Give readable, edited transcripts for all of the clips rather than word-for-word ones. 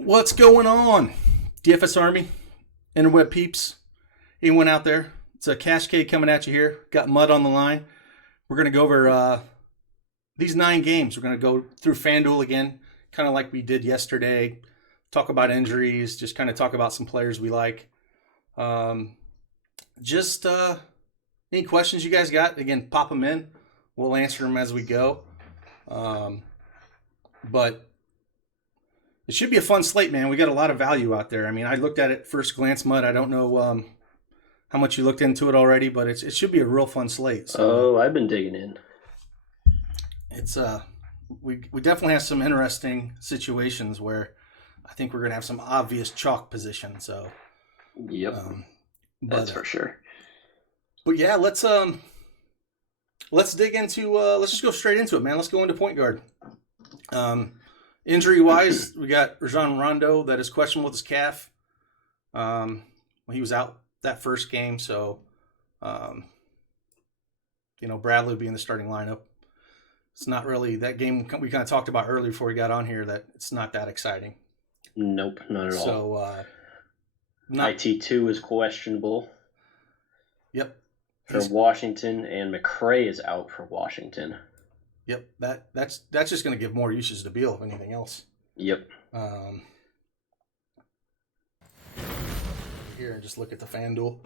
What's going on, DFS Army, interweb peeps, anyone out there? It's a CashKeg coming at you here. Got Mutt on the line. We're going to go over these 9 games. We're going to go through FanDuel again, kind of like we did yesterday. Talk about injuries, just kind of talk about some players we like. Any questions you guys got, again, pop them in. We'll answer them as we go. But it should be a fun slate, man. We got a lot of value out there. I mean, I looked at it first glance, Mutt. I don't know how much you looked into it already, but it should be a real fun slate. So, I've been digging in. It's we definitely have some interesting situations where I think we're gonna have some obvious chalk positions. So, yep, that's for sure. But yeah, let's dig into. Let's just go straight into it, man. Let's go into point guard. Injury-wise, we got Rajon Rondo that is questionable with his calf. He was out that first game, so Bradley will be in the starting lineup. It's not really that game we kind of talked about earlier before we got on here that it's not that exciting. Nope, not at all. So IT2 is questionable. Yep. For Washington, and McRae is out for Washington. Yep, that's just going to give more usage to Beal if anything else. Yep. Here, and just look at the FanDuel.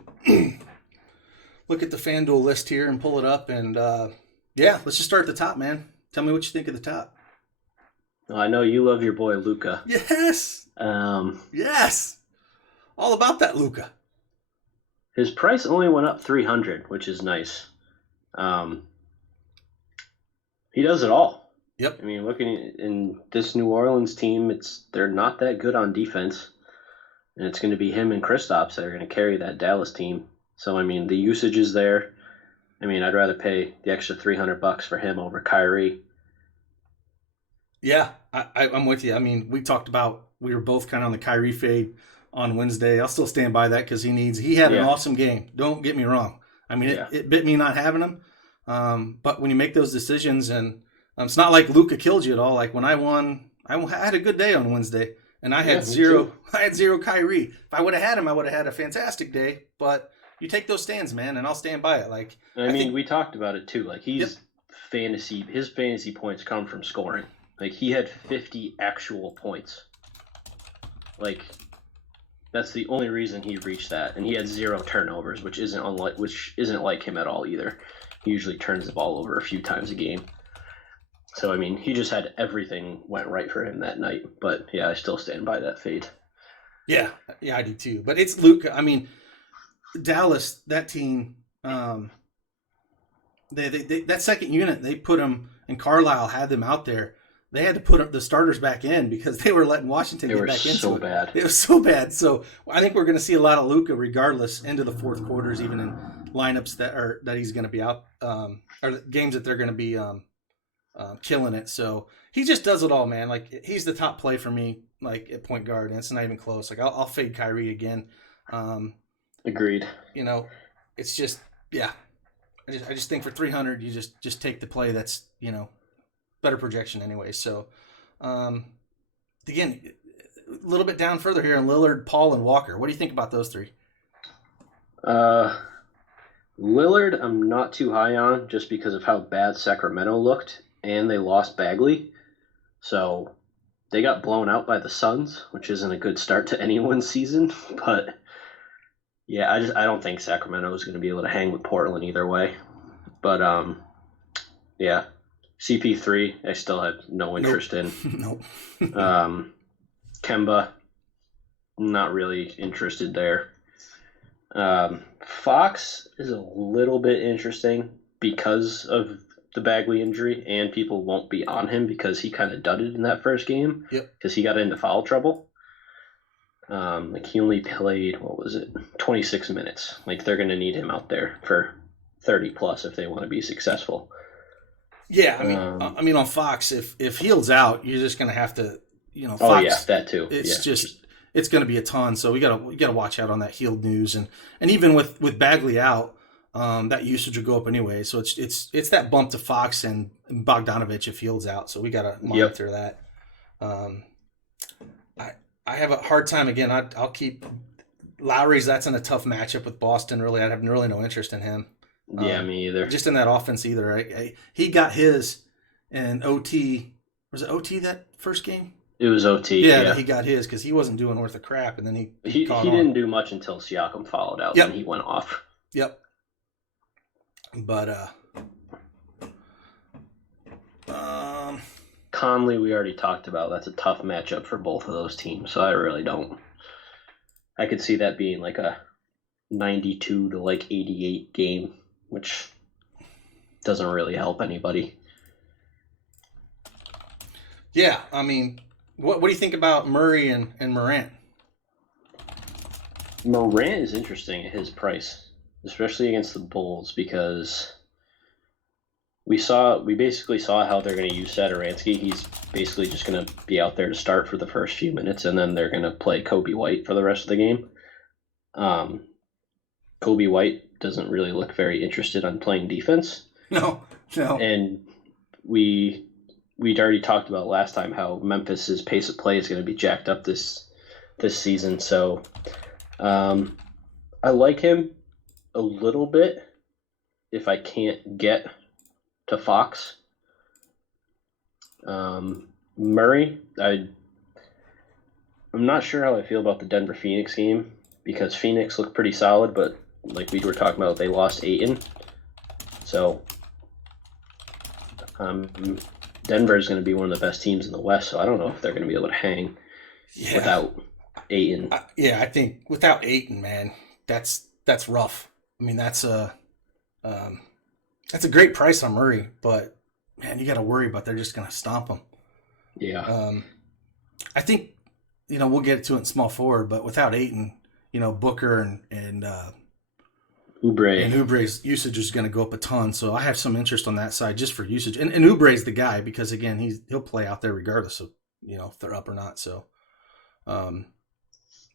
Look at the FanDuel list here and pull it up. And, let's just start at the top, man. Tell me what you think of the top. Well, I know you love your boy Luka. Yes. Yes. All about that Luka. His price only went up $300, which is nice. He does it all. Yep. I mean, looking in this New Orleans team, they're not that good on defense. And it's going to be him and Kristaps that are going to carry that Dallas team. So, I mean, the usage is there. I mean, I'd rather pay the extra $300 for him over Kyrie. Yeah, I'm with you. I mean, we were both kind of on the Kyrie fade on Wednesday. I'll still stand by that because he had an awesome game. Don't get me wrong. I mean, it bit me not having him. But when you make those decisions, and it's not like Luka killed you at all. Like when I won, I had a good day on Wednesday, and I had zero Kyrie. If I would have had him, I would have had a fantastic day. But you take those stands, man, and I'll stand by it. Like I mean, we talked about it too. Like his fantasy points come from scoring. Like he had 50 actual points. Like that's the only reason he reached that, and he had 0 turnovers, which isn't like him at all either. He usually turns the ball over a few times a game. So, I mean, he just had everything went right for him that night. But, yeah, I still stand by that fade. Yeah, I do too. But it's Luka. I mean, Dallas, that team, they that second unit, they put them, and Carlisle had them out there. They had to put the starters back in because they were letting Washington get back into it. Bad. It was so bad. So I think we're going to see a lot of Luka, regardless, into the fourth quarters, even in lineups that he's going to be out, or games that they're going to be killing it. So he just does it all, man. Like, he's the top play for me, like, at point guard, and it's not even close. Like, I'll fade Kyrie again. Agreed. You know, it's just, yeah. I just think for 300, you just take the play that's, better projection anyway. So, again, a little bit down further here on Lillard, Paul, and Walker. What do you think about those three? Lillard, I'm not too high on just because of how bad Sacramento looked, and they lost Bagley. So they got blown out by the Suns, which isn't a good start to anyone's season. But yeah, I don't think Sacramento is going to be able to hang with Portland either way. But yeah, CP3, I still have no interest in. Nope. Kemba, not really interested there. Fox is a little bit interesting because of the Bagley injury, and people won't be on him because he kind of dudded in that first game. Yep. Because he got into foul trouble. Like, he only played, 26 minutes. Like, they're going to need him out there for 30 plus if they want to be successful. Yeah, I mean, on Fox, if Hield's out, you're just going to have to, Fox. Oh yeah, that too. It's going to be a ton. So we gotta watch out on that Hield news, and even with Bagley out, that usage will go up anyway. So it's that bump to Fox and Bogdanovich if Hield's out. So we gotta monitor that. I have a hard time again. I'll keep Lowry's. That's in a tough matchup with Boston. Really, I have really no interest in him. Yeah, me either. Just in that offense either. He got his in OT. Was it OT that first game? It was OT. Yeah. He got his because he wasn't doing worth a crap, and then he didn't do much until Siakam followed out. Yep. And he went off. Yep. But Conley, we already talked about. That's a tough matchup for both of those teams, so I really don't. I could see that being like a 92 to 88 game, which doesn't really help anybody. Yeah, I mean, what do you think about Murray and Morant? Morant is interesting at his price, especially against the Bulls, because we basically saw how they're going to use Satoransky. He's basically just going to be out there to start for the first few minutes, and then they're going to play Kobe White for the rest of the game. Kobe White doesn't really look very interested on playing defense. No. And we'd already talked about last time how Memphis's pace of play is going to be jacked up this season. So I like him a little bit if I can't get to Fox. Murray, I'm not sure how I feel about the Denver Phoenix game because Phoenix looked pretty solid, but like we were talking about, they lost Ayton. So Denver is going to be one of the best teams in the West, so I don't know if they're going to be able to hang without Ayton. I think without Ayton, man, that's rough. I mean, that's a great price on Murray, but man, you got to worry about they're just going to stomp him. Yeah. I think we'll get to it in small forward, but without Ayton, Booker and Oubre's usage is going to go up a ton. So I have some interest on that side just for usage. And Oubre's the guy because, again, he'll play out there regardless of, if they're up or not. So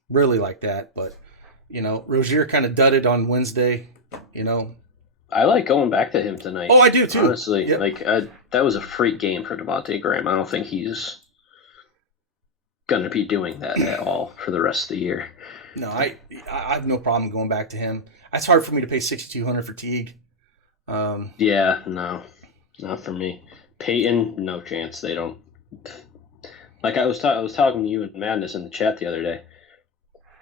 really like that. But, Rozier kind of dudded on Wednesday, I like going back to him tonight. Oh, I do too. Honestly, yep. That was a freak game for Devontae Graham. I don't think he's going to be doing that at all for the rest of the year. No, I have no problem going back to him. It's hard for me to pay $6,200 for Teague. Yeah, no, not for me. Peyton, no chance. They don't. Like I was talking to you and Madness in the chat the other day.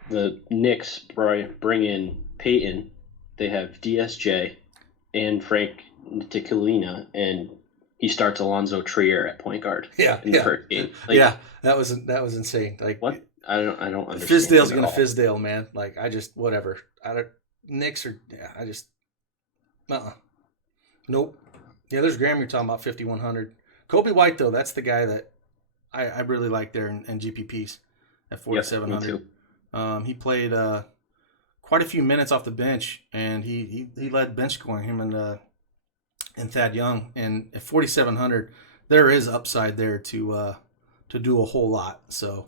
The Knicks bring in Peyton. They have DSJ and Frank Ntilikina, and he starts Alonzo Trier at point guard. Yeah, in the first game. Like, yeah, that was insane. Like what? I don't understand. Fizdale's gonna Fizdale, man. Like I just whatever. Knicks are. Yeah, I just. Nope. Yeah, there's Graham. You're talking about 5,100. Kobe White though, that's the guy that I really like there in GPPs at 4,700. Yep, me too. He played quite a few minutes off the bench, and he led bench scoring, him and Thad Young. And at 4,700, there is upside there to do a whole lot. So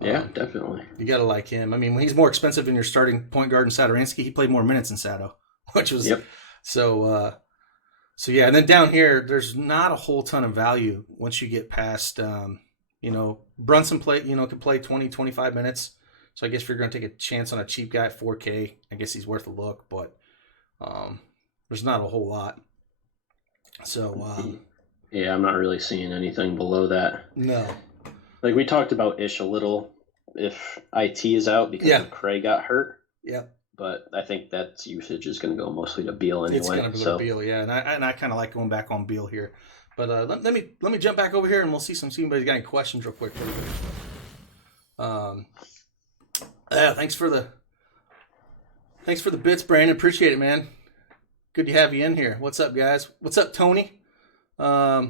yeah, definitely. You got to like him. I mean, when he's more expensive than your starting point guard in Sadaransky, he played more minutes than Sado, which was so. So yeah, and then down here, there's not a whole ton of value once you get past. Brunson could play 20, 25 minutes. So I guess if you're going to take a chance on a cheap guy at 4K, I guess he's worth a look. But there's not a whole lot. So yeah, I'm not really seeing anything below that. No. Like we talked about Ish a little, if IT is out because McRae got hurt. Yeah. But I think that usage is going to go mostly to Beal anyway. It's going to go to Beal, yeah. And I kind of like going back on Beal here. But let me jump back over here and we'll see anybody's got any questions real quick. Thanks for the bits, Brandon. Appreciate it, man. Good to have you in here. What's up, guys? What's up, Tony? Yeah,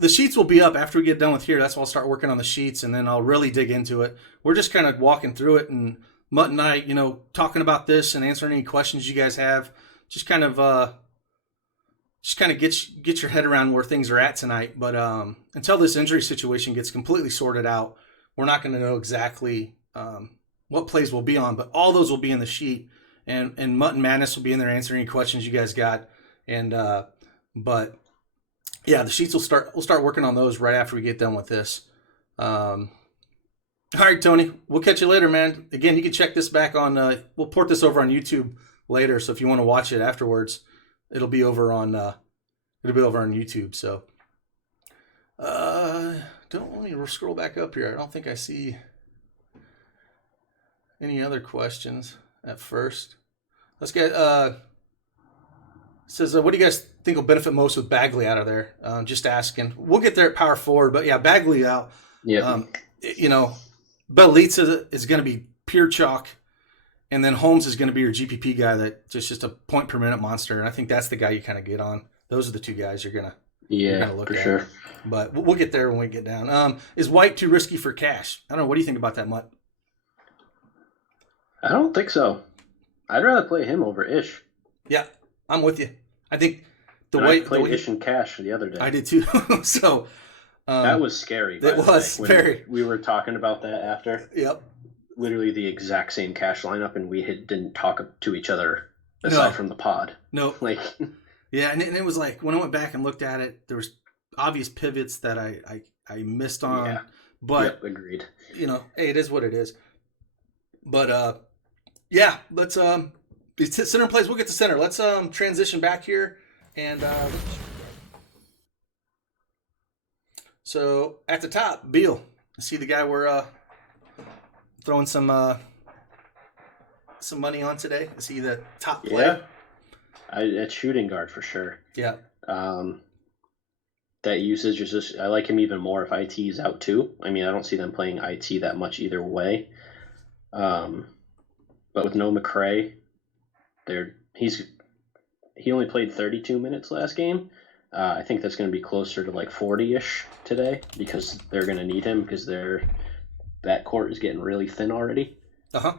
the sheets will be up after we get done with here. That's why I'll start working on the sheets, and then I'll really dig into it. We're just kind of walking through it, and Mutt and I, talking about this and answering any questions you guys have. Just kind of get your head around where things are at tonight. But until this injury situation gets completely sorted out, we're not going to know exactly what plays we'll be on. But all those will be in the sheet, and Mutt and Madness will be in there answering any questions you guys got. And but yeah, the sheets we'll start working on those right after we get done with this. All right, Tony, we'll catch you later, man. Again, you can check this back on. We'll port this over on YouTube later, so if you want to watch it afterwards, it'll be over on YouTube. So, let me scroll back up here. I don't think I see any other questions at first. Let's get says, what do you guys think will benefit most with Bagley out of there? Just asking. We'll get there at power forward, but yeah, Bagley out. Yeah. Bjelica is going to be pure chalk, and then Holmes is going to be your GPP guy that just a point per minute monster. And I think that's the guy you kind of get on. Those are the two guys you're gonna look at. Sure. But we'll get there when we get down. Is White too risky for cash? I don't know. What do you think about that, Mutt? I don't think so. I'd rather play him over Ish. Yeah, I'm with you. I think I played Ish and Cash the other day. I did too. So that was scary. It was very. We were talking about that after. Yep. Literally the exact same Cash lineup, and we didn't talk to each other aside from the pod. No. Like. Yeah, and it was like when I went back and looked at it, there was obvious pivots that I missed on. Yeah. But agreed. Hey, it is what it is. But yeah, let's center in place. We'll get to center. Let's transition back here and so at the top, Beal. See the guy we're throwing some money on today. Is he the top player? At shooting guard for sure. Yeah. That usage is just, I like him even more if IT is out too. I mean, I don't see them playing IT that much either way. But with no McRae, he only played 32 minutes last game. I think that's going to be closer to like 40-ish today because they're going to need him because their backcourt is getting really thin already. Uh-huh.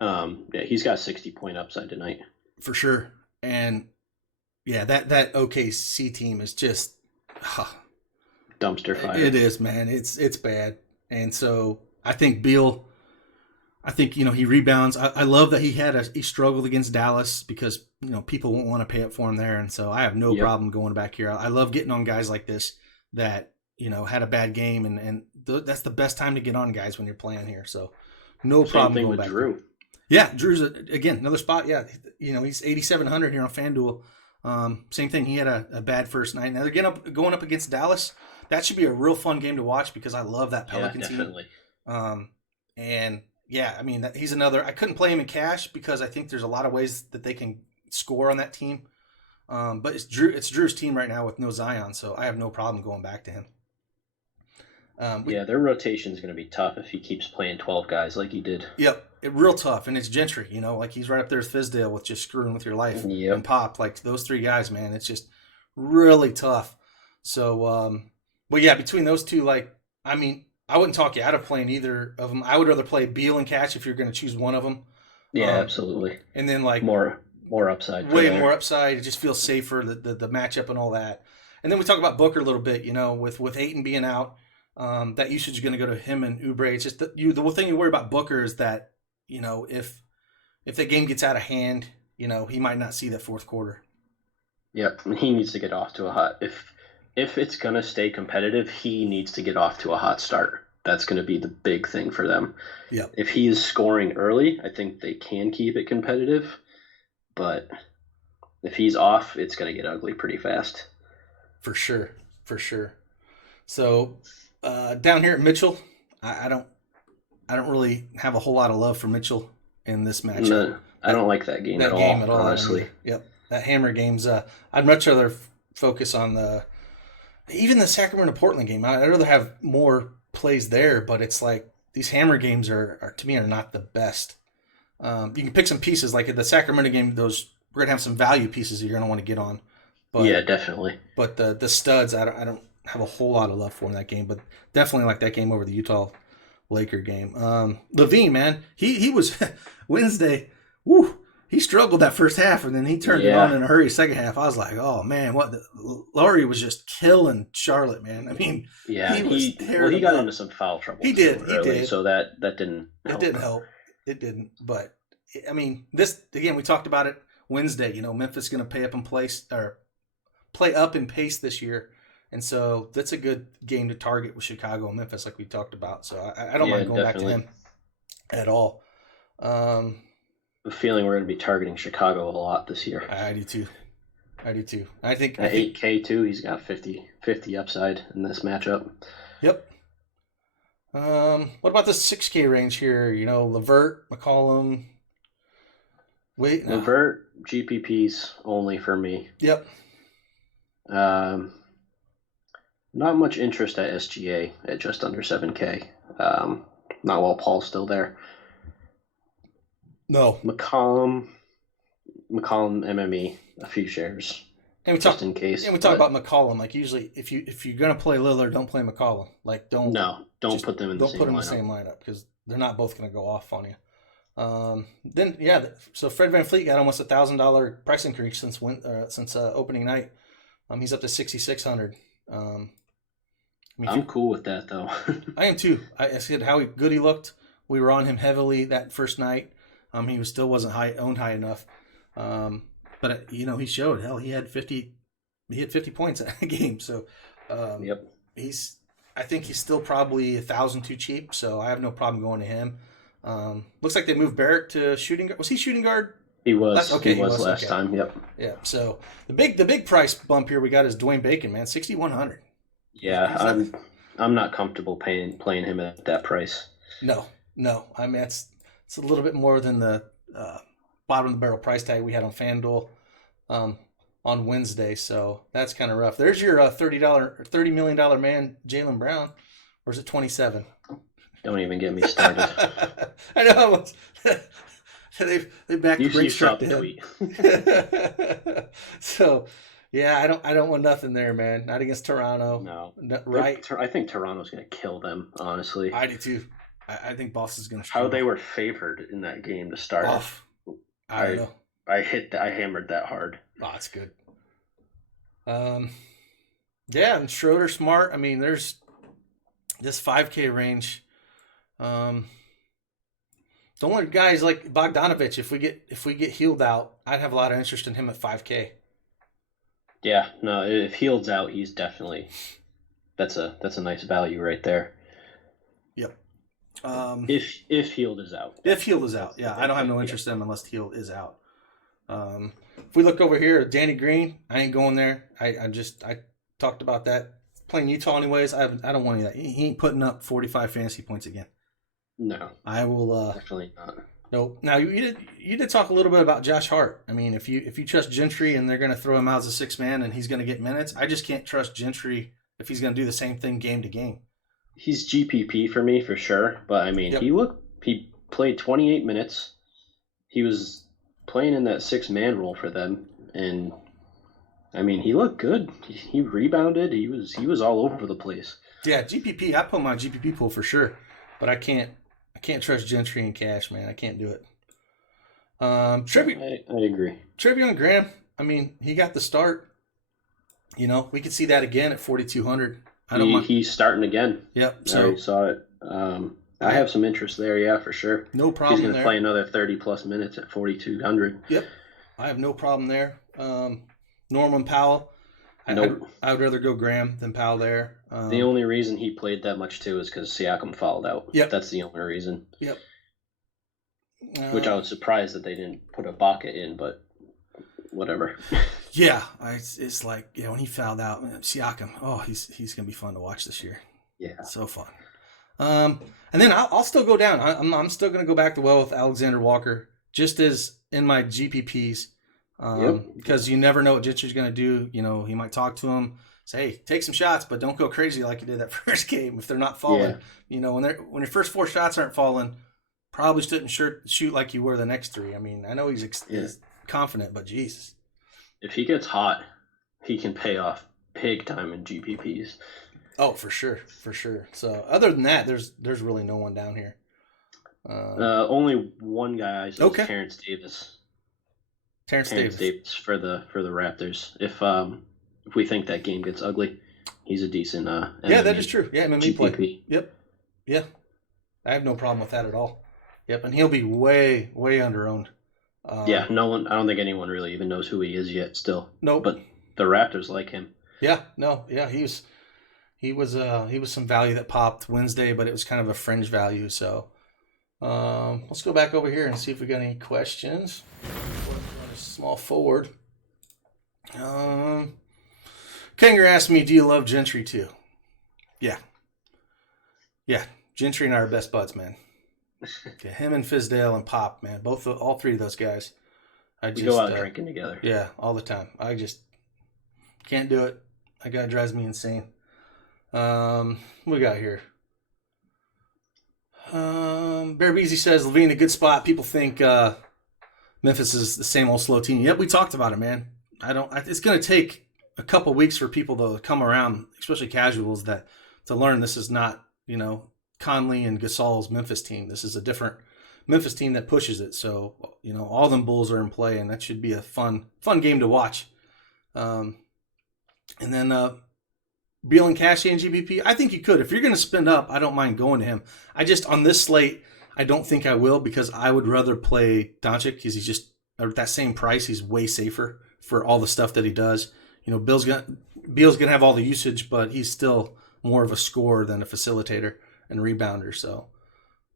Yeah, he's got 60-point upside tonight. For sure. And yeah, that OKC team is just dumpster fire. It is, man. It's bad. And so I think Beal, he rebounds. I love that he struggled against Dallas because, people won't want to pay up for him there. And so I have no problem going back here. I love getting on guys like this that, had a bad game. And that's the best time to get on guys when you're playing here. So no problem going with back. Drew. There. Yeah, Drew's again another spot. Yeah, he's 8,700 here on FanDuel. Same thing. He had a bad first night. Now they're going up against Dallas. That should be a real fun game to watch because I love that Pelican team. Definitely. And yeah, I mean he's another. I couldn't play him in cash because I think there's a lot of ways that they can score on that team. But it's Drew's team right now with no Zion, so I have no problem going back to him. Their rotation is going to be tough if he keeps playing 12 guys like he did. Yep, real tough, and it's Gentry. Like he's right up there with Fizdale with just screwing with your life and Pop. Like those three guys, man, it's just really tough. So, but yeah, between those two, like, I mean, I wouldn't talk you out of playing either of them. I would rather play Beal and Catch if you're going to choose one of them. Yeah, absolutely. And then like more upside. Way more upside. It just feels safer, the matchup and all that. And then we talk about Booker a little bit, with Ayton being out, that usage is going to go to him and Oubre. It's just the one thing you worry about Booker is that, if the game gets out of hand, he might not see that fourth quarter. Yep, he needs to get off to a hot. If it's going to stay competitive, he needs to get off to a hot start. That's going to be the big thing for them. Yep. If he is scoring early, I think they can keep it competitive. But if he's off, it's going to get ugly pretty fast. For sure. So down here at Mitchell, I don't really have a whole lot of love for Mitchell in this matchup. No, I don't like that game at all, honestly. Yep, that Hammer game's. I'd much rather focus on even the Sacramento-Portland game. I'd rather have more plays there, but it's like these Hammer games are to me are not the best. You can pick some pieces like at the Sacramento game. We're gonna have some value pieces that you're gonna want to get on. But, yeah, definitely. But the studs, I don't have a whole lot of love for in that game. But definitely like that game over the Utah Laker game. Levine, man, he was Wednesday. Woo, he struggled that first half, and then he turned it on in a hurry. Second half, I was like, oh man, Laurie was just killing Charlotte, man. I mean, he got into some foul trouble. He did. So that didn't. It didn't help. It didn't. But I mean, this again, we talked about it Wednesday. Memphis is going to play up in pace this year. And so that's a good game to target with Chicago and Memphis, like we talked about. So I don't mind going back to him at all. The feeling we're going to be targeting Chicago a lot this year. I do too. I think at 8K too, he's got 50 upside in this matchup. Yep. What about the 6K range here? LeVert, McCollum. LeVert, GPPs only for me. Yep. Not much interest at SGA at just under 7K. Not while Paul's still there. No. McCollum, MME, a few shares. And just in case. And we talk about McCollum. Like usually, if you're gonna play Lillard, don't play McCollum. Like don't put them in the same lineup. Don't put them in the same lineup because they're not both gonna go off on you. So Fred VanVleet got almost $1,000 price increase since opening night. He's up to 6,600. I'm cool with that though. I am too. I said how good he looked. We were on him heavily that first night. He still wasn't owned high enough. But he showed. Hell, he had 50 points in a game. So yep. I think he's still probably 1,000 too cheap. So I have no problem going to him. Looks like they moved Barrett to shooting guard. Was he shooting guard? He was. He was last time. Yep. Yeah. So the big price bump here we got is Dwayne Bacon, man, 6,100. Yeah, I'm not comfortable playing him at that price. No. I mean, it's a little bit more than the bottom of the barrel price tag we had on FanDuel on Wednesday. So that's kind of rough. There's your $30 million man, Jaylen Brown. Or is it 27? Don't even get me started. I know. They backed the Brinks truck to him. So, yeah, I don't want nothing there, man. Not against Toronto. No. Right? I think Toronto's going to kill them, honestly. I do too. I think Boston's going to struggle. How they were favored in that game to start. I don't know. I hammered that hard. Oh, that's good. Yeah, and Schroeder, Smart. I mean, there's this 5K range. The only guys like Bogdanovich, if we get healed out, I'd have a lot of interest in him at 5K. Yeah, no, if Hield's out, he's definitely that's a nice value right there. Yep. If Hield is out. If Hield is out, yeah, I don't have no interest in him unless Hield is out. If we look over here, Danny Green, I ain't going there. I talked about that. Playing Utah anyways, I don't want any of that. He ain't putting up 45 fantasy points again. No, I will. Definitely not. Nope. Now you did talk a little bit about Josh Hart. I mean, if you trust Gentry and they're going to throw him out as a six man and he's going to get minutes, I just can't trust Gentry if he's going to do the same thing game to game. he's GPP for me for sure. But I mean, he played 28 minutes. He was playing in that 6-man role for them, and I mean, he looked good. He rebounded. He was all over the place. Yeah, GPP. I put my GPP pool for sure, but I can't trust Gentry and Cash, man. I can't do it. I agree. Trivia on Graham. I mean, he got the start. You know, we could see that again at 4,200. He's starting again. Yep. So I saw it. I have some interest there, yeah, for sure. No problem. He's going to play another 30-plus minutes at 4,200. Yep. I have no problem there. Norman Powell. Nope. I would rather go Graham than Powell there. The only reason he played that much, too, is because Siakam fouled out. Yep. That's the only reason. Yep. Which I was surprised that they didn't put Ibaka in, but whatever. Yeah. It's like, when he fouled out, Siakam, he's going to be fun to watch this year. Yeah. So fun. And then I'll still go down. I'm still going to go back to with Alexander Walker, just as in my GPPs, because you never know what Gentry's going to do. You know, he might talk to him, say, hey, take some shots, but don't go crazy like you did that first game if they're not falling. Yeah. You know, when your first 4 shots aren't falling, probably shouldn't shoot like you were the next 3. I mean, I know he's confident, but Jesus. If he gets hot, he can pay off big time in GPPs. Oh, for sure. So other than that, there's really no one down here. Only one guy I saw is Terrence Davis. Terrence Davis for the Raptors. If we think that game gets ugly, he's a decent MMA that is true. Yeah, MMA GPP. Play. Yep. Yeah. I have no problem with that at all. Yep, and he'll be way, way under-owned. No one. I don't think anyone really even knows who he is yet. Still, nope. But the Raptors like him. Yeah, he was some value that popped Wednesday, but it was kind of a fringe value. So let's go back over here and see if we got any questions. Small forward. Kanger asked me, "Do you love Gentry too?" Yeah. Gentry and I are best buds, man. Okay, him and Fizdale and Pop, man, all 3 of those guys. We go out drinking together. Yeah, all the time. I just can't do it. That guy drives me insane. What we got here? Bear Beezy says Levine a good spot. People think Memphis is the same old slow team. Yep, we talked about it, man. It's going to take a couple weeks for people to come around, especially casuals, to learn this is not Conley and Gasol's Memphis team. This is a different Memphis team that pushes it. So all them Bulls are in play, and that should be a fun game to watch. And then Beal and Cash and GPP, I think you could. If you're going to spend up, I don't mind going to him. On this slate, I don't think I will because I would rather play Doncic because he's just at that same price. He's way safer for all the stuff that he does. Beal's going to have all the usage, but he's still more of a scorer than a facilitator and rebounder. So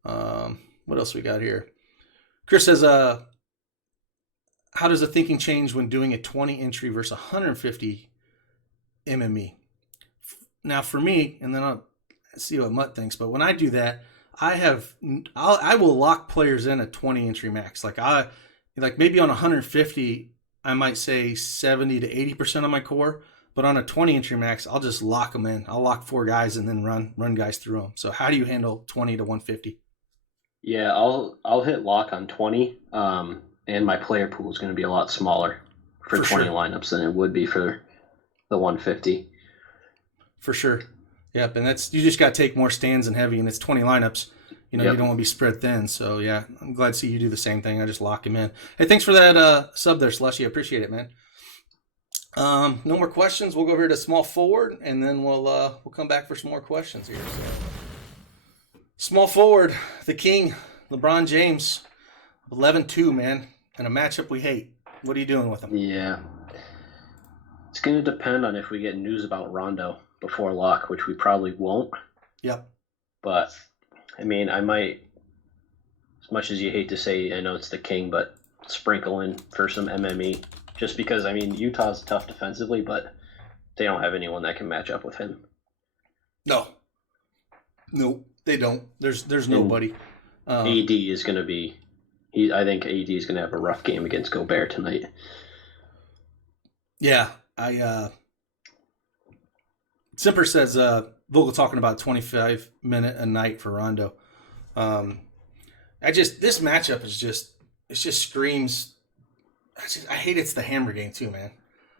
what else we got here? Chris says, how does the thinking change when doing a 20 entry versus 150 MME? Now for me, and then I'll see what Mutt thinks, but when I do that, I will lock players in at 20 entry max. Like maybe on 150, I might say 70 to 80% of my core, but on a 20 entry max, I'll just lock them in. I'll lock 4 guys and then run guys through them. So how do you handle 20 to 150? Yeah, I'll hit lock on 20, and my player pool is going to be a lot smaller for 20 lineups than it would be for the 150. For sure. Yep, and you just got to take more stands and heavy, and it's 20 lineups. You don't want to be spread thin. So, yeah, I'm glad to see you do the same thing. I just lock him in. Hey, thanks for that sub there, Slushy. I appreciate it, man. No more questions. We'll go over to small forward, and then we'll come back for some more questions here. So, small forward, the king, LeBron James, 11-2, man, and a matchup we hate. What are you doing with him? Yeah. It's going to depend on if we get news about Rondo before lock, which we probably won't. Yep. But, I mean, I might, as much as you hate to say, I know it's the king, but sprinkle in for some MME. Just because, I mean, Utah's tough defensively, but they don't have anyone that can match up with him. No, they don't. There's nobody. AD is going to be, I think AD is going to have a rough game against Gobert tonight. Yeah, Simper says Vogel talking about 25-minute a night for Rondo. This matchup is just screams. I hate it's the hammer game too, man.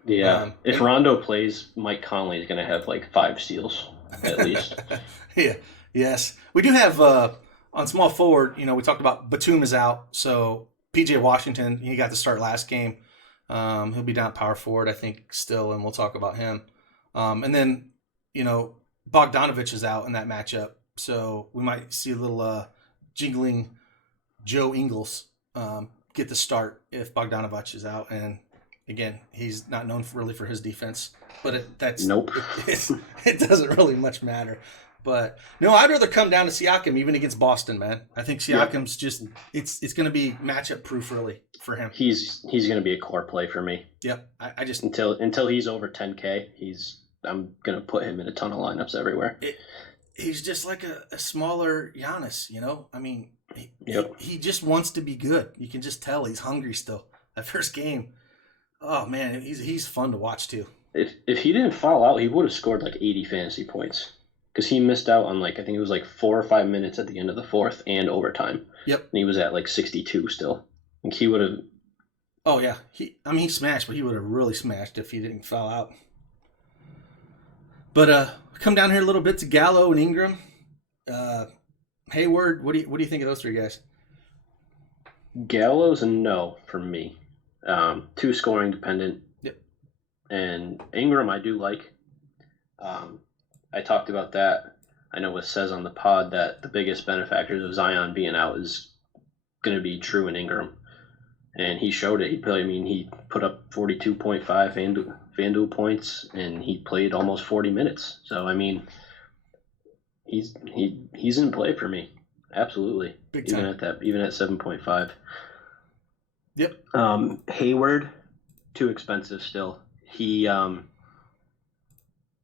Yeah. If Rondo plays, Mike Conley is going to have like 5 steals at least. Yeah. Yes. We do have on small forward. We talked about Batum is out, so PJ Washington, he got to start last game. He'll be down at power forward, I think, still, and we'll talk about him. And then, Bogdanovich is out in that matchup, so we might see a little jingling Joe Ingles get the start if Bogdanovich is out. And again, he's not known really for his defense, but nope. It doesn't really much matter. But no, I'd rather come down to Siakam even against Boston, man. I think Siakam's just it's going to be matchup proof really for him. He's going to be a core play for me. Yep. I just until he's over 10K, I'm going to put him in a ton of lineups everywhere. He's just like a smaller Giannis, I mean, he just wants to be good. You can just tell he's hungry still. That first game, oh man, he's fun to watch too. If he didn't foul out, he would have scored like 80 fantasy points. Because he missed out on I think it was 4 or 5 minutes at the end of the fourth and overtime. Yep. And he was at 62 still. He would have. Oh yeah, he smashed, but he would have really smashed if he didn't foul out. But come down here a little bit to Gallo and Ingram, Hayward. What do you think of those 3 guys? Gallo's a no for me. Too scoring dependent. Yep. And Ingram I do like. I talked about that. I know it says on the pod that the biggest benefactors of Zion being out is going to be True and Ingram. And he showed it. He put up 42.5 FanDuel points, and he played almost 40 minutes. So, he's in play for me. Absolutely. Big time. Even at 7.5. Yep. Hayward, too expensive still.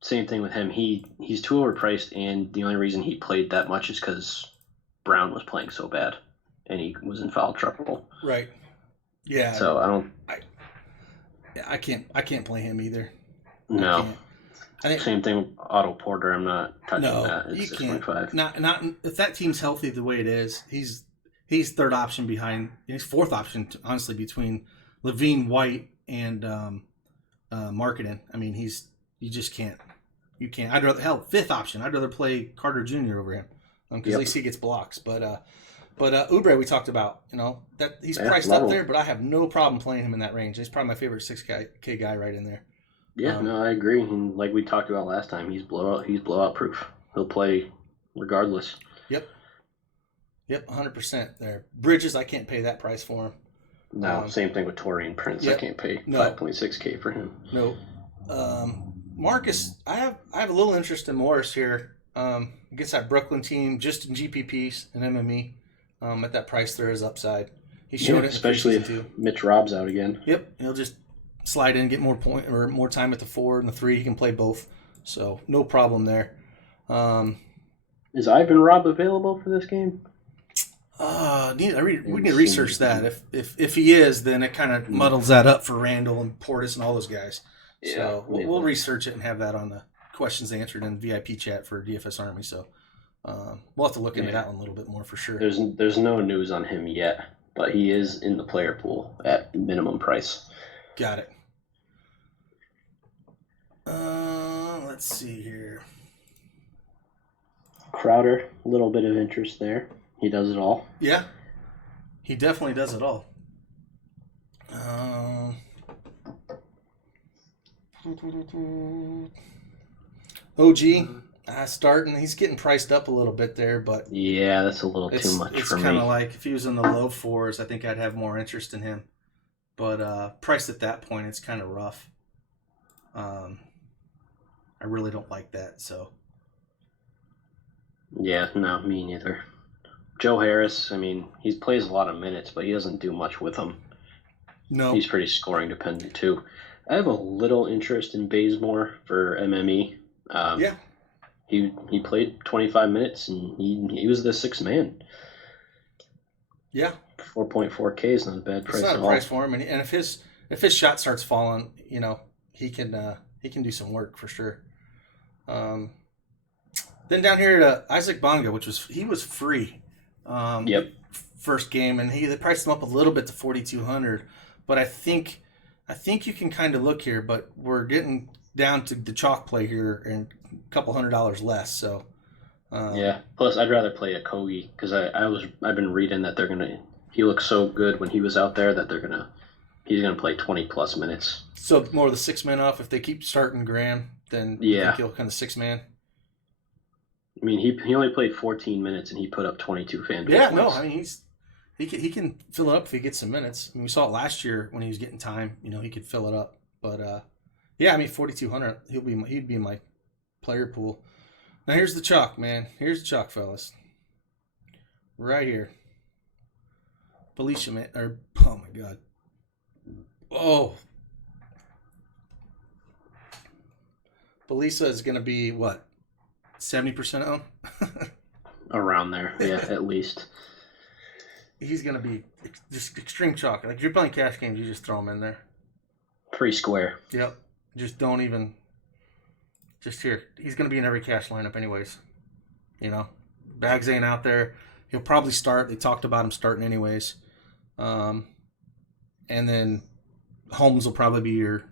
Same thing with him. He's too overpriced, and the only reason he played that much is because Brown was playing so bad, and he was in foul trouble. Right. Yeah. So I can't play him either. No. I think same thing with Otto Porter. I'm not touching that. It's you 6.5. can't. Not if that team's healthy the way it is. He's third option behind. He's fourth option, honestly, between Levine, White, and Marketing. You just can't. You can't. I'd rather fifth option. I'd rather play Carter Jr. over him because at least he gets blocks. But Oubre we talked about. That he's priced up there, but I have no problem playing him in that range. He's probably my favorite 6K guy right in there. Yeah, no, I agree. And like we talked about last time, he's blowout proof. He'll play regardless. Yep, 100% there. Bridges, I can't pay that price for him. No, same thing with Torian Prince. Yep. I can't pay 5.6K for him. No. Marcus, I have a little interest in Morris here. Against that Brooklyn team, just in GPPs and MME. At that price, there is upside. He showed it, especially if Mitch Rob's out again. Yep, he'll just slide in, get more time at the 4 and the 3. He can play both, so no problem there. Is Ivan Robb available for this game? We need to research that. If he is, then it kind of muddles that up for Randall and Portis and all those guys. Yeah, so we'll research it and have that on the questions answered in VIP chat for DFS Army. So we'll have to look into that one a little bit more for sure. There's no news on him yet, but he is in the player pool at minimum price. Got it. Let's see here. Crowder, a little bit of interest there. He does it all. Yeah, he definitely does it all. OG starting. He's getting priced up a little bit there, but yeah, that's a little too much for me. It's kind of like if he was in the low 4s, I think I'd have more interest in him. But priced at that point, it's kind of rough. I really don't like that. So yeah, no, me neither. Joe Harris, he plays a lot of minutes, but he doesn't do much with them. No, he's pretty scoring dependent too. I have a little interest in Bazemore for MME. He played 25 minutes and he was the 6th man. Yeah, 4.4K is not a bad price. It's not at a all. price for him, and if his shot starts falling, he can do some work for sure. Then down here to Isaac Bonga, he was free. Yep. First game, and they priced him up a little bit to 4,200. But I think you can kind of look here, but we're getting down to the chalk play here and a couple $100 less. So yeah. Plus, I'd rather play a Kogi because I've been reading that he looks so good when he was out there that he's gonna play 20+ minutes. So more of the 6-man off if they keep starting Graham, then I think he'll kind of 6-man. I mean, he only played 14 minutes and he put up 22 FanDuel points. No, I mean he can fill it up if he gets some minutes. I mean, we saw it last year when he was getting time. He could fill it up. But yeah, I mean 4,200. He'd be in my player pool. Now here's the chalk, man. Here's the chalk, fellas. Right here. Felicia, man. Oh my God. Oh. Belisa is going to be what? 70% owned? Around there, yeah, at least. He's going to be just extreme chalk. Like if you're playing cash games, you just throw him in there. Pretty square. Yep. Just don't even. Just here. He's going to be in every cash lineup anyways. Bags ain't out there. He'll probably start. They talked about him starting anyways. And then Holmes will probably be your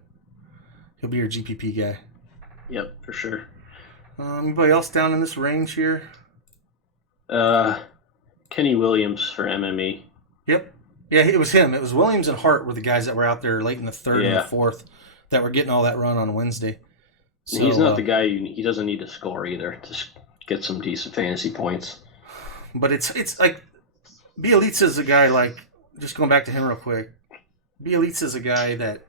GPP guy. Yep, for sure. Anybody else down in this range here? Kenny Williams for MME. Yep. Yeah, it was him. It was Williams and Hart were the guys that were out there late in the third and the fourth that were getting all that run on Wednesday. So, he's not the guy he doesn't need to score either to get some decent fantasy points. But it's like Bielitsa's a guy like, just going back to him real quick. Bielitsa's a guy that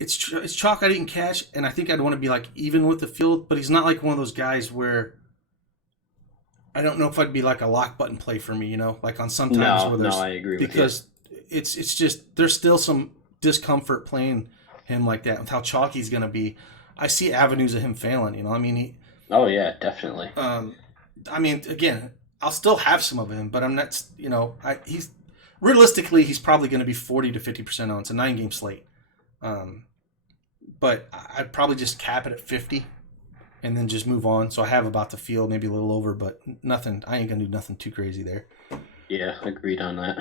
it's chalk I didn't catch, and I think I'd want to be like even with the field, but he's not like one of those guys where I don't know if I'd be like a lock button play for me, like on sometimes where there's, I agree with you. Because it's just there's still some discomfort playing him like that with how chalky he's going to be. I see avenues of him failing, I mean oh yeah, definitely. I mean, again, I'll still have some of him, but I'm not, he's realistically he's probably going to be 40 to 50% owned. It's a 9-game slate. But I'd probably just cap it at 50 and then just move on. So I have about the field, maybe a little over, but nothing. I ain't going to do nothing too crazy there. Yeah, agreed on that.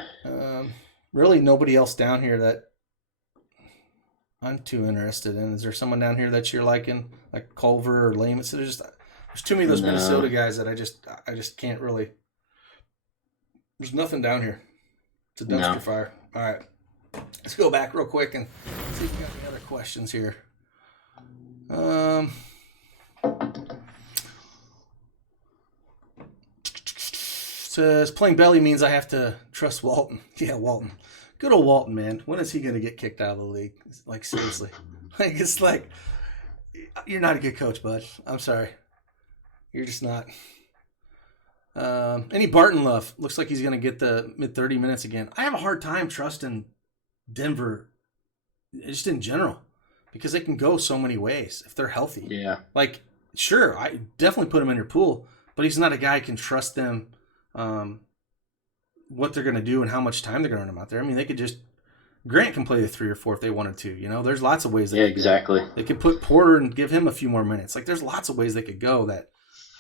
Really nobody else down here that I'm too interested in. Is there someone down here that you're liking, like Culver or Lehman? So there's too many of those Minnesota guys that I just can't really. There's nothing down here. It's a dumpster fire. All right. Let's go back real quick and see if we got any other questions here. Says playing belly means I have to trust Walton. Yeah, Walton. Good old Walton, man. When is he going to get kicked out of the league? Like, seriously. It's like, you're not a good coach, bud. I'm sorry. You're just not. Any Barton love? Looks like he's going to get the mid-30 minutes again. I have a hard time trusting Denver, just in general, because they can go so many ways if they're healthy. Yeah. Like, sure, I definitely put him in your pool, but he's not a guy I can trust them what they're going to do and how much time they're going to run him out there. I mean, they could just Grant can play the 3 or 4 if they wanted to. There's lots of ways. Exactly. They could put Porter and give him a few more minutes. Like, there's lots of ways they could go that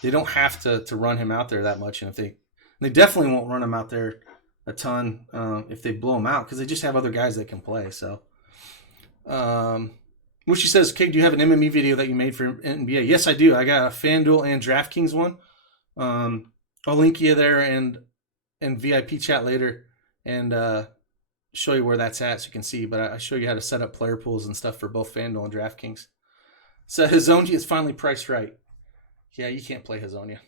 they don't have to run him out there that much. And they definitely won't run him out there a ton if they blow him out because they just have other guys that can play. So, Mushi says, Kig, do you have an MME video that you made for NBA? Yes, I do. I got a FanDuel and DraftKings one. I'll link you there and VIP chat later and show you where that's at so you can see. But I show you how to set up player pools and stuff for both FanDuel and DraftKings. So Hazonia is finally priced right. Yeah, you can't play Hazonia.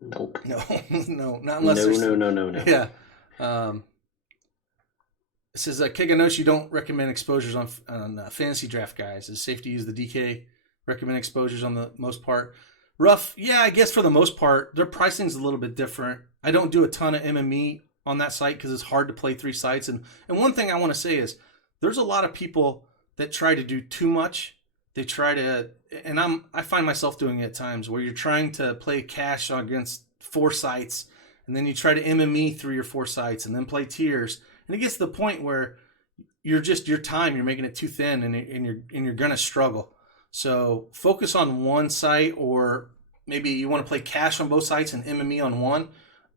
Nope. No, not unless No. Yeah. It says, Kig, I notice you don't recommend exposures on fantasy draft guys. Is it safe to use the DK recommend exposures on the most part? Rough, yeah, I guess for the most part. Their pricing's a little bit different. I don't do a ton of MME on that site because it's hard to play 3 sites. And one thing I want to say is there's a lot of people that try to do too much. They try to, and I find myself doing it at times where you're trying to play cash against 4 sites, and then you try to MME 3 or 4 sites, and then play tiers, and it gets to the point where you're making it too thin, and you're gonna struggle. So focus on one site, or maybe you want to play cash on both sites and MME on one,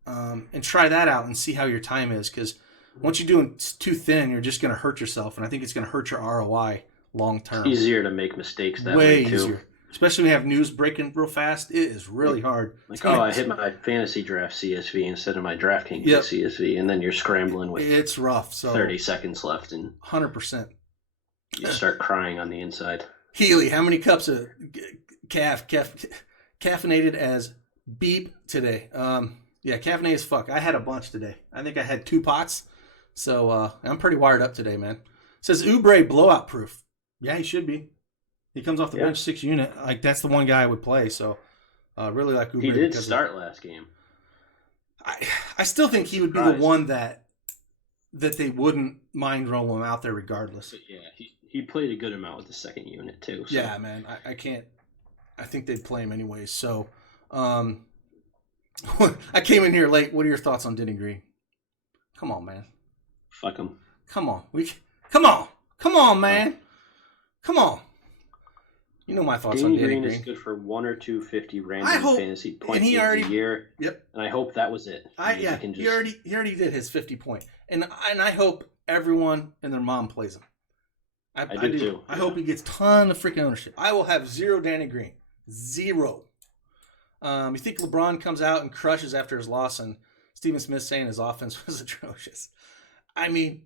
and try that out and see how your time is. Because once you're doing too thin, you're just going to hurt yourself, and I think it's going to hurt your ROI long term. It's easier to make mistakes that way too. Easier. Especially when you have news breaking real fast. It is really hard. Like, I hit my fantasy draft CSV instead of my DraftKings CSV, and then you're scrambling with it's rough. So 30 seconds left, and 100%. You start crying on the inside. Healy, how many cups of caffeinated as beep today? Caffeinated as fuck. I had a bunch today. I think I had 2 pots. So I'm pretty wired up today, man. It says Oubre blowout proof. Yeah, he should be. He comes off the bench 6 unit. Like, that's the one guy I would play. So really like Oubre. He did start last game. I still think he would be the one that they wouldn't mind rolling him out there regardless. But yeah, he played a good amount with the second unit too. So. Yeah, man. I can't. I think they'd play him anyways. So I came in here late. What are your thoughts on Denny Green? Come on, man. Fuck him. Come on. Come on, man. Come on. You know my thoughts on Danny Green. Green is good for 1 or 2 50 random fantasy points a year. Yep. And I hope that was it. He already did his 50 point. And I hope everyone and their mom plays him. I do too. I hope he gets a ton of freaking ownership. I will have 0 Danny Green. 0. You think LeBron comes out and crushes after his loss, and Stephen Smith saying his offense was atrocious. I mean,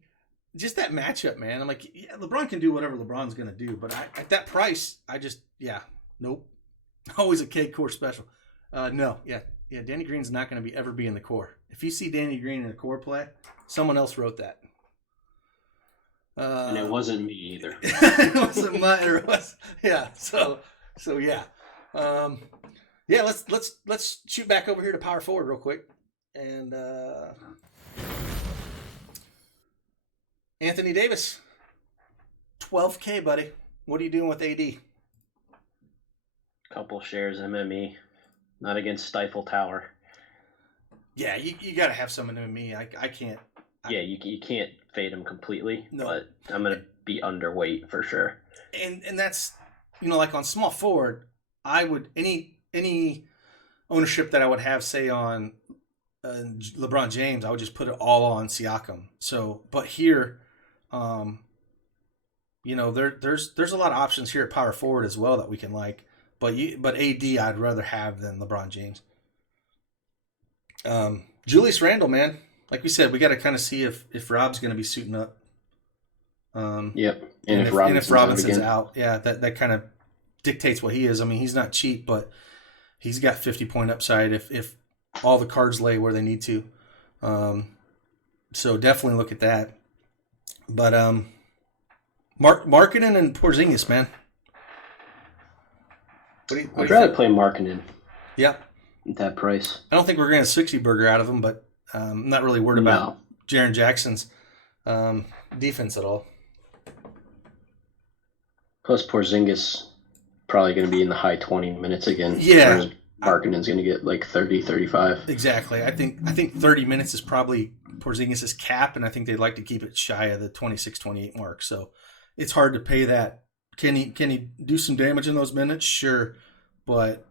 just that matchup, man. I'm like, yeah, LeBron can do whatever LeBron's going to do, but at that price, nope. Always a K core special. No, Danny Green's not going to ever be in the core. If you see Danny Green in a core play, someone else wrote that. And it wasn't me either. It wasn't mine. So yeah. Let's shoot back over here to power forward real quick. And Anthony Davis, 12K, buddy. What are you doing with AD? Couple shares MME, not against Stifle Tower. Yeah, you got to have some MME. I can't. You can't fade him completely, no. But I'm going to be underweight for sure. And that's, like on small forward, I would, any ownership that I would have, say on LeBron James, I would just put it all on Siakam. So, but here, there's a lot of options here at power forward as well that we can like. But AD I'd rather have than LeBron James. Julius Randle, man. Like we said, we got to kind of see if Rob's going to be suiting up. Yep. And if Robinson's out, that kind of dictates what he is. I mean, he's not cheap, but he's got 50-point upside if all the cards lay where they need to. So definitely look at that. But Markkanen and Porzingis, man. I'd rather play Markkanen. Yeah. At that price. I don't think we're going to 60 burger out of him, but I'm not really worried about Jaren Jackson's defense at all. Plus Porzingis probably going to be in the high 20 minutes again. Yeah. Markkanen's going to get like 30, 35. Exactly. I think 30 minutes is probably Porzingis' cap, and I think they'd like to keep it shy of the 26, 28 mark. So it's hard to pay that. Can he do some damage in those minutes? Sure. But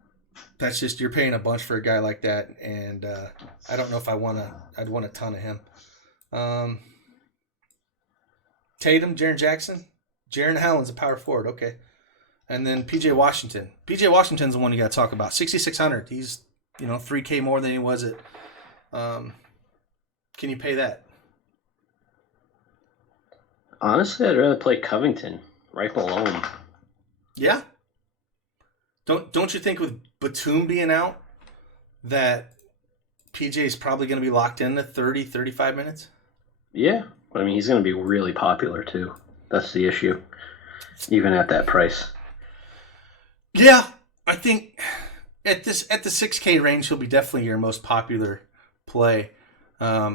that's just, you're paying a bunch for a guy like that, and I don't know if I'd want a ton of him. Tatum, Jaren Jackson. Jaren Allen's a power forward, okay. And then PJ Washington. PJ Washington's the one you got to talk about. 6,600. He's, $3K more than he was at. Can you pay that? Honestly, I'd rather play Covington. Rifle alone. Yeah. Don't you think with Batum being out that PJ's probably going to be locked in to 30, 35 minutes? Yeah. But I mean, he's going to be really popular too. That's the issue. Even at that price. Yeah. I think at the 6K range, he'll be definitely your most popular play. I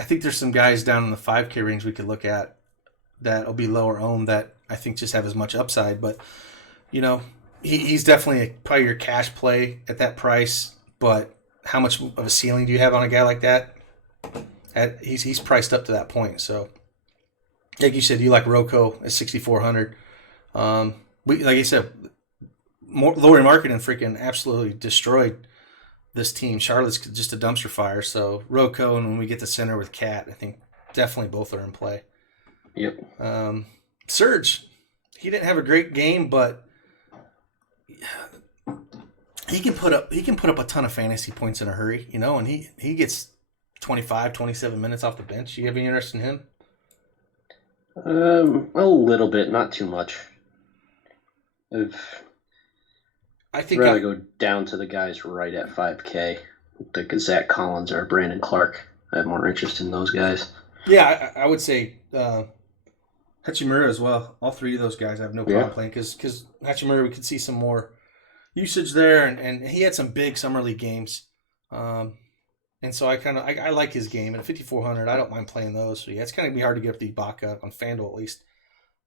think there's some guys down in the 5K range we could look at that'll be lower owned that I think just have as much upside. But, he's definitely probably your cash play at that price. But how much of a ceiling do you have on a guy like that? He's priced up to that point. So, like you said, you like Rocco at 6,400. like you said, Lori Marketing freaking absolutely destroyed this team. Charlotte's just a dumpster fire. So Rocco, and when we get to center with Cat, I think definitely both are in play. Yep. Serge, he didn't have a great game, but he can put up a ton of fantasy points in a hurry, and he gets 25, 27 minutes off the bench. You have any interest in him? A little bit, not too much. I think I'd rather go down to the guys right at 5K, like Zach Collins or Brandon Clark. I have more interest in those guys. Yeah, I would say Hachimura as well. All three of those guys I have no problem playing because Hachimura, we could see some more usage there, and he had some big summer league games. And so I like his game. At 5,400, I don't mind playing those. So yeah, it's going to be hard to get up the Ibaka on FanDuel at least.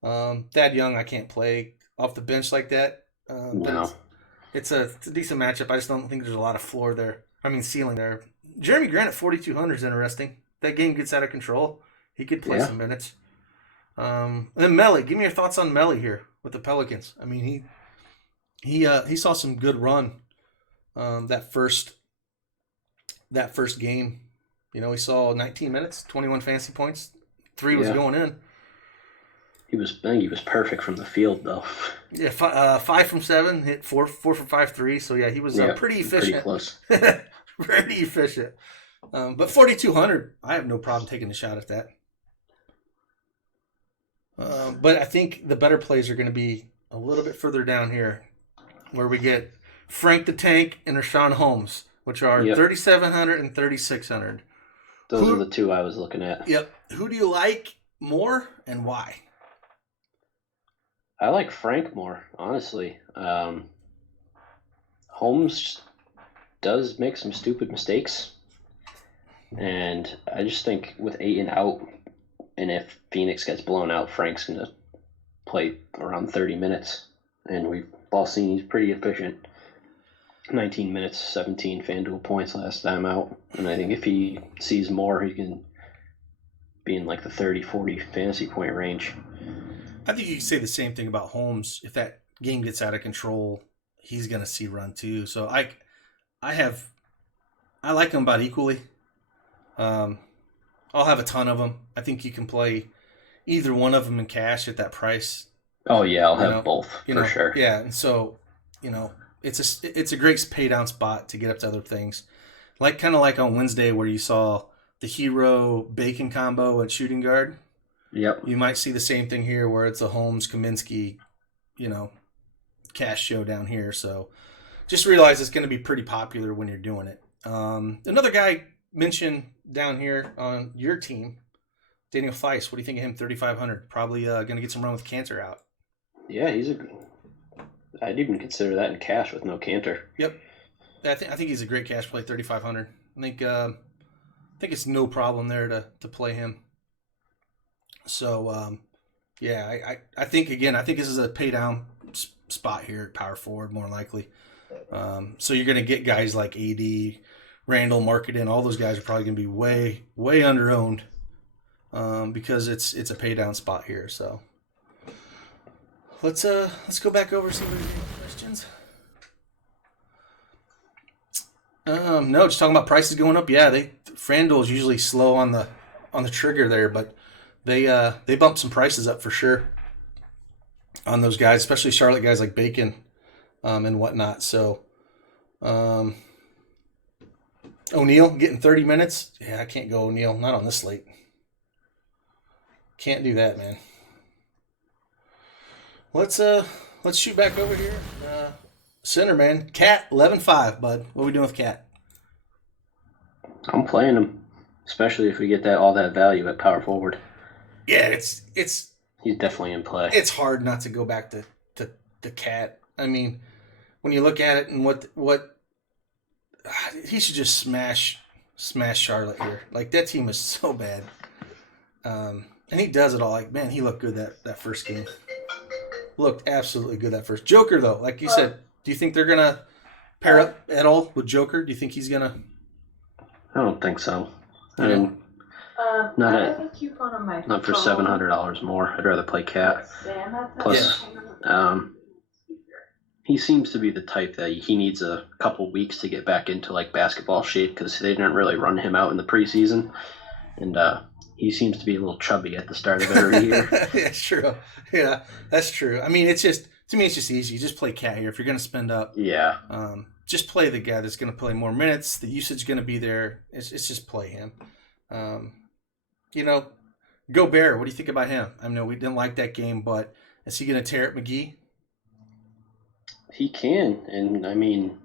Thad Young, I can't play off the bench like that. No. It's a decent matchup. I just don't think there's a lot of floor there. I mean, ceiling there. Jeremy Grant at 4,200 is interesting. That game gets out of control. He could play some minutes. And then Melly. Give me your thoughts on Melly here with the Pelicans. I mean, he saw some good run that first game. He saw 19 minutes, 21 fantasy points. 3 was going in. I think he was perfect from the field, though. Yeah, 5 from 7, hit 4 for 5 threes. So, yeah, he was pretty efficient. Pretty close. Pretty efficient. But 4,200, I have no problem taking a shot at that. But I think the better plays are going to be a little bit further down here, where we get Frank the Tank and Rashawn Holmes, which are 3,700 and 3,600. Those are the two I was looking at. Yep. Who do you like more and why? I like Frank more, honestly. Holmes does make some stupid mistakes. And I just think with Ayton out, and if Phoenix gets blown out, Frank's going to play around 30 minutes. And we've all seen he's pretty efficient. 19 minutes, 17 FanDuel points last time out. And I think if he sees more, he can be in like the 30, 40 fantasy point range. I think you can say the same thing about Holmes. If that game gets out of control, he's going to see run too. So I like him about equally. I'll have a ton of them. I think you can play either one of them in cash at that price. Oh yeah, I'll have both for sure. Yeah, and so it's a great pay down spot to get up to other things, kind of like on Wednesday where you saw the Hero Bacon combo at shooting guard. Yep. You might see the same thing here where it's a Holmes Kaminsky, cash show down here. So just realize it's going to be pretty popular when you're doing it. Another guy mentioned down here on your team, Daniel Theis. What do you think of him? 3,500. Probably going to get some run with Cantor out. Yeah, I'd even consider that in cash with no Cantor. Yep. I think he's a great cash play, 3,500. I think it's no problem there to play him. So, I think this is a pay down spot here at power forward, more likely. So you're going to get guys like AD, Randall, Marketing, all those guys are probably going to be way, way underowned because it's a pay down spot here. So let's go back over some of the questions. No, just talking about prices going up. Yeah, FanDuel's usually slow on the trigger there, but they bumped some prices up for sure on those guys, especially Charlotte guys like Bacon and whatnot. So O'Neal getting 30 minutes. Yeah, I can't go O'Neal. Not on this slate. Can't do that, man. Let's shoot back over here. Center, man. Cat, 11-5, bud. What are we doing with Cat? I'm playing him, especially if we get all that value at power forward. Yeah, it's he's definitely in play. It's hard not to go back to Cat. I mean, when you look at it and what he should just smash Charlotte here. Like, that team is so bad. And he does it all. Like, man, he looked good that first game. Looked absolutely good that first. Joker, though, like you said, do you think they're going to pair up at all with Joker? Do you think he's going to? I don't think so. I mean, not for $700 more. I'd rather play Cat. Plus, he seems to be the type that he needs a couple weeks to get back into like basketball shape because they didn't really run him out in the preseason, and he seems to be a little chubby at the start of every year. Yeah, true. Yeah, that's true. I mean, it's just to me, it's just easy. You just play cat here if you're going to spend up. Yeah. Just play the guy that's going to play more minutes. The usage is going to be there. It's just play him. Gobert, what do you think about him? I know we didn't like that game, but is he going to tear at McGee? He can, and I mean,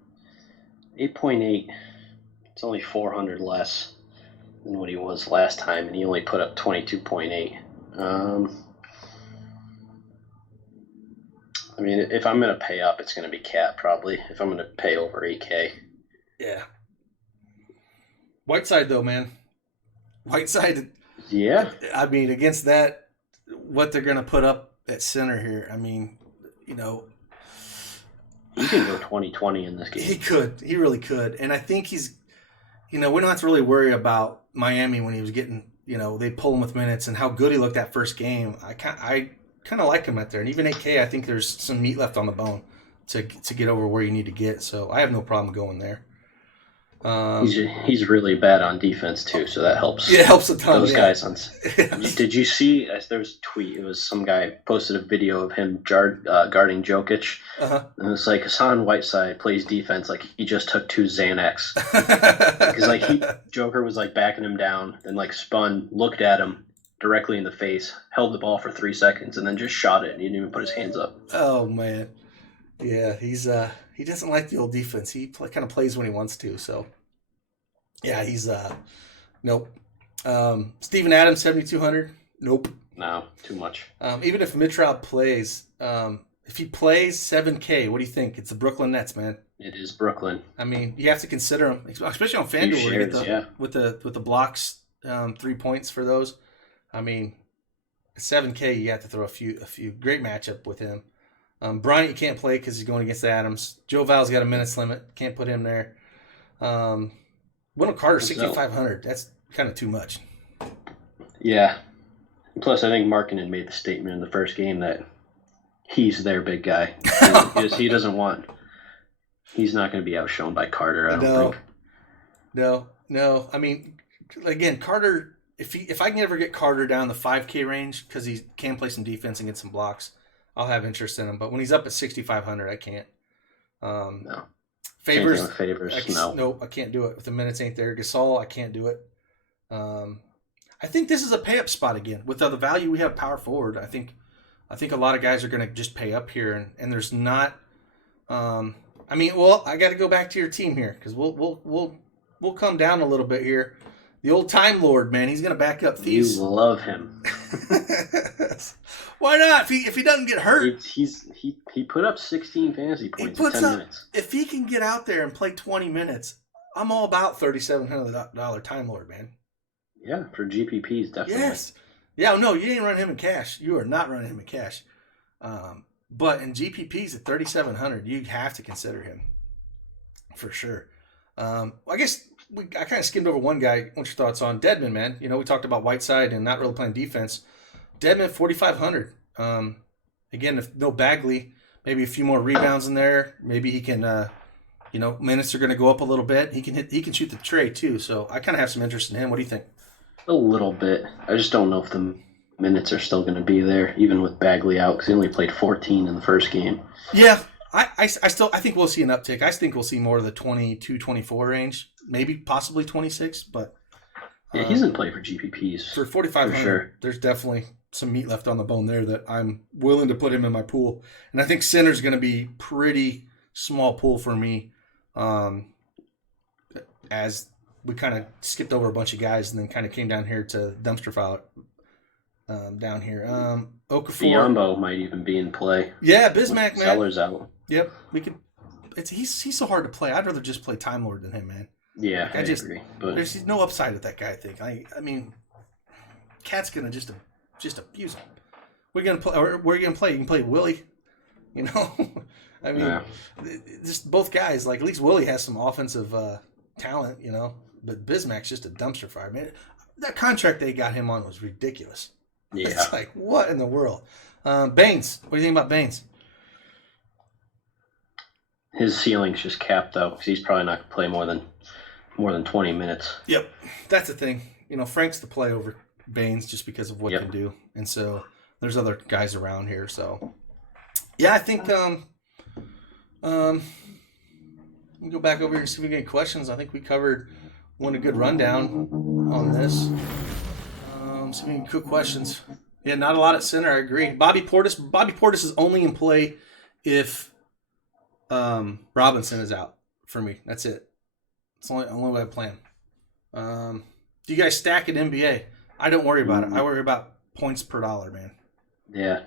8.8, it's only 400 less than what he was last time, and he only put up 22.8. I mean, if I'm going to pay up, it's going to be Cat probably, if I'm going to pay over 8K. Yeah. Whiteside, though, man. Whiteside. Yeah. I mean, against that, what they're going to put up at center here, I mean, he can go 20-20 in this game. He could. He really could. And I think he's, we don't have to really worry about Miami when he was getting, they pull him with minutes and how good he looked that first game. I kind of like him out there. And even 8K, I think there's some meat left on the bone to get over where you need to get. So I have no problem going there. He's really bad on defense too, so that helps. Yeah, it helps a ton. Those guys on. Did you see? There was a tweet. It was some guy posted a video of him guarding Jokic, and it was like Hassan Whiteside plays defense like he just took 2 Xanax, because Joker was like backing him down, then like spun, looked at him directly in the face, held the ball for 3 seconds, and then just shot it. And he didn't even put his hands up. Oh man, yeah, he doesn't like the old defense. He kind of plays when he wants to. So, yeah, he's nope. Steven Adams, 7,200. Nope. No, too much. Even if Mitroud plays, if he plays 7K, what do you think? It's the Brooklyn Nets, man. It is Brooklyn. I mean, you have to consider him, especially on FanDuel where you get with the blocks, 3 points for those. I mean, at 7K, you have to throw a few great matchup with him. Bryant, you can't play because he's going against Adams. Joe Val's got a minutes limit. Can't put him there. Wendell Carter, 6,500. That's kind of too much. Yeah. Plus, I think Markkanen made the statement in the first game that he's their big guy. He doesn't want... He's not going to be outshone by Carter, I don't think. No. I mean, again, Carter... If I can ever get Carter down the 5K range because he can play some defense and get some blocks, I'll have interest in him. But when he's up at 6,500, I can't. No. Favors, no. No, I can't do it. If the minutes ain't there, Gasol, I can't do it. I think this is a pay up spot again with the value we have power forward. I think a lot of guys are going to just pay up here, and there's not. I got to go back to your team here because we'll come down a little bit here. The old Time Lord, man, he's going to back up Thieves. You love him. Why not? If he doesn't get hurt, he put up 16 fantasy points in 10 minutes. If he can get out there and play 20 minutes, I'm all about $3,700 Time Lord, man. Yeah, for GPPs, definitely. Yes. Yeah, no, you ain't running him in cash. You are not running him in cash. But in GPPs at $3,700, you have to consider him for sure. I guess I kind of skimmed over one guy. What's your thoughts on Dedmon, man? We talked about Whiteside and not really playing defense. Dedmon, 4,500. Again, if no Bagley, maybe a few more rebounds in there. Maybe he can, minutes are going to go up a little bit. He can shoot the tray too. So I kind of have some interest in him. What do you think? A little bit. I just don't know if the minutes are still going to be there, even with Bagley out, because he only played 14 in the first game. Yeah, I think we'll see an uptick. I think we'll see more of the 22, 24 range, maybe possibly 26, but yeah, he doesn't play for GPPs. For 4,500, for sure. There's definitely some meat left on the bone there that I'm willing to put him in my pool. And I think center's going to be pretty small pool for me, as we kind of skipped over a bunch of guys and then kind of came down here to dumpster fire down here. Okafor. Biyombo might even be in play. Yeah, Bismack, man. Sellers out. Yep, we could. He's so hard to play. I'd rather just play Time Lord than him, man. Yeah, I agree. But there's no upside with that guy. I think. I mean, Cat's gonna just abuse him. We're gonna play. Where are you gonna play? You can play Willie. I mean, just both guys. Like at least Willie has some offensive talent. But Bismack's just a dumpster fire, man. That contract they got him on was ridiculous. Yeah, it's like what in the world? Baines, what do you think about Baines? His ceiling's just capped though, because he's probably not going to play more than 20 minutes. Yep, that's the thing. Frank's the play over Baines just because of what he can do, and so there's other guys around here. So yeah, I think we'll go back over here and see if we get any questions. I think we covered a good rundown on this. See if we get quick questions. Yeah, not a lot at center. I agree. Bobby Portis is only in play if Robinson is out for me. That's it. It's the only way I plan. Do you guys stack at NBA? I don't worry about it. I worry about points per dollar, man. Yeah.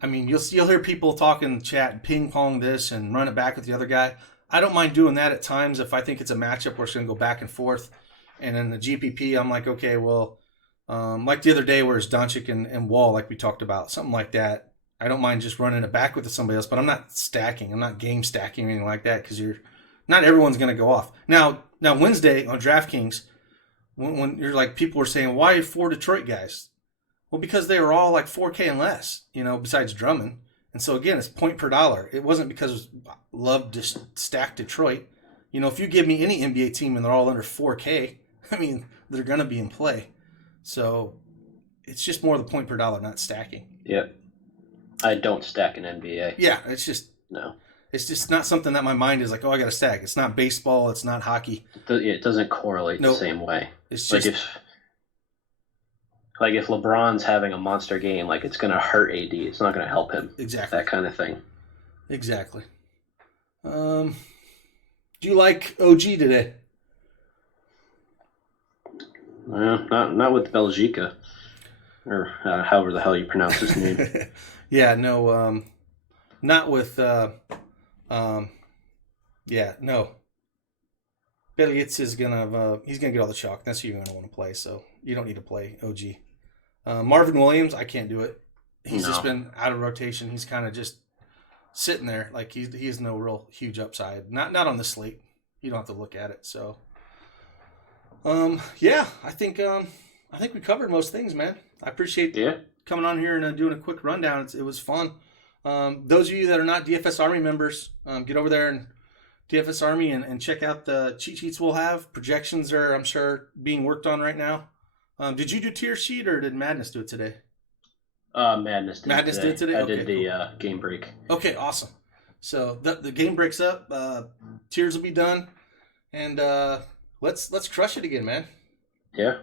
I mean, you'll hear people talk in the chat, ping pong this and run it back with the other guy. I don't mind doing that at times if I think it's a matchup where it's going to go back and forth. And in the GPP, I'm like, okay, well, like the other day where it's Doncic and Wall, like we talked about, something like that. I don't mind just running it back with somebody else, but I'm not stacking. I'm not game stacking or anything like that because not everyone's going to go off. Now Wednesday on DraftKings, when you're like, people were saying, why 4 Detroit guys? Well, because they were all like 4K and less, besides Drummond. And so, again, it's point per dollar. It wasn't because I love to stack Detroit. If you give me any NBA team and they're all under 4K, I mean, they're going to be in play. So it's just more the point per dollar, not stacking. Yep. I don't stack in NBA. Yeah, it's just no. It's just not something that my mind is like, oh, I got to stack. It's not baseball. It's not hockey. It doesn't correlate the same way. It's just if LeBron's having a monster game, like it's going to hurt AD. It's not going to help him. Exactly. That kind of thing. Exactly. Do you like OG today? Well, not with Belgica, or however the hell you pronounce his name. Yeah, no, not with. Yeah, no. Bellietz is he's gonna get all the chalk. That's who you're gonna want to play. So you don't need to play OG. Marvin Williams, I can't do it. He's just been out of rotation. He's kind of just sitting there. Like he has no real huge upside. Not on the slate. You don't have to look at it. So. Yeah, I think we covered most things, man. I appreciate coming on here and doing a quick rundown. It was fun. Those of you that are not DFS Army members, get over there and DFS Army and check out the cheat sheets we'll have. Projections are, I'm sure, being worked on right now. Did you do tier sheet or did Madness do it today? Madness did it today. Okay, I did the game break. Okay, awesome. So the game breaks up. Tiers will be done, and let's crush it again, man. Yeah.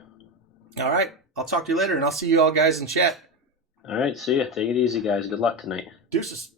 All right. I'll talk to you later, and I'll see you all guys in chat. All right. See ya. Take it easy, guys. Good luck tonight. Deuces.